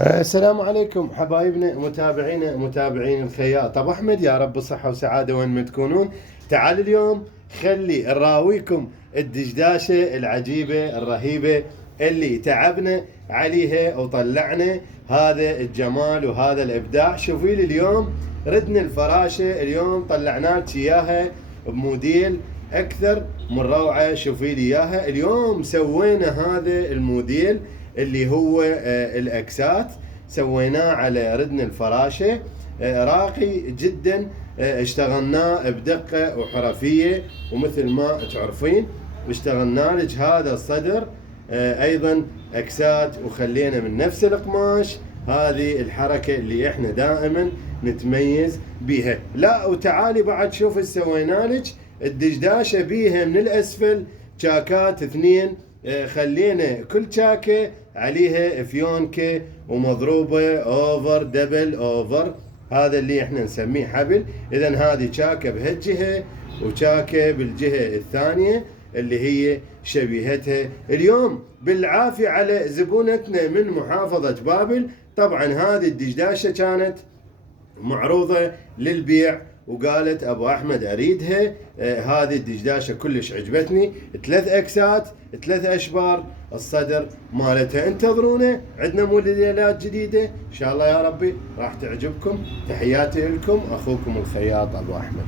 السلام عليكم حبايبنا متابعين الخياط ابو احمد، يا رب صحه وسعاده وين ما تكونون. تعال اليوم خلي نراويكم الدشداشه العجيبه الرهيبه اللي تعبنا عليها وطلعنا هذا الجمال وهذا الابداع. شوفي لي اليوم ردنا الفراشه، اليوم طلعنا لك اياها بموديل اكثر من روعه. شوفي لي اياها اليوم سوينا هذا الموديل اللي هو الاكسات، سويناه على ردن الفراشه، راقي جدا، اشتغلناه بدقه وحرفيه، ومثل ما تعرفين اشتغلنا لك هذا الصدر ايضا اكسات، وخلينا من نفس القماش. هذه الحركه اللي احنا دائما نتميز بيها. لا وتعالي بعد شوف سوينا لك الدشداشه بيها من الاسفل شاكات اثنين، خلينا كل شاكه عليها فيونكه ومضروبه اوفر دبل اوفر، هذا اللي احنا نسميه حبل. اذا هذه شاكه بهالجهه وشاكه بالجهه الثانيه اللي هي شبيهتها. اليوم بالعافيه على زبونتنا من محافظه بابل. طبعا هذه الدشداشه كانت معروضه للبيع وقالت ابو احمد اريدها. هذه الدشداشه كلش عجبتني، 3 اكسات 3 اشبار، الصدر مالتها انتظرونا، عندنا موديلات جديده ان شاء الله يا ربي راح تعجبكم. تحياتي لكم، اخوكم الخياط ابو احمد.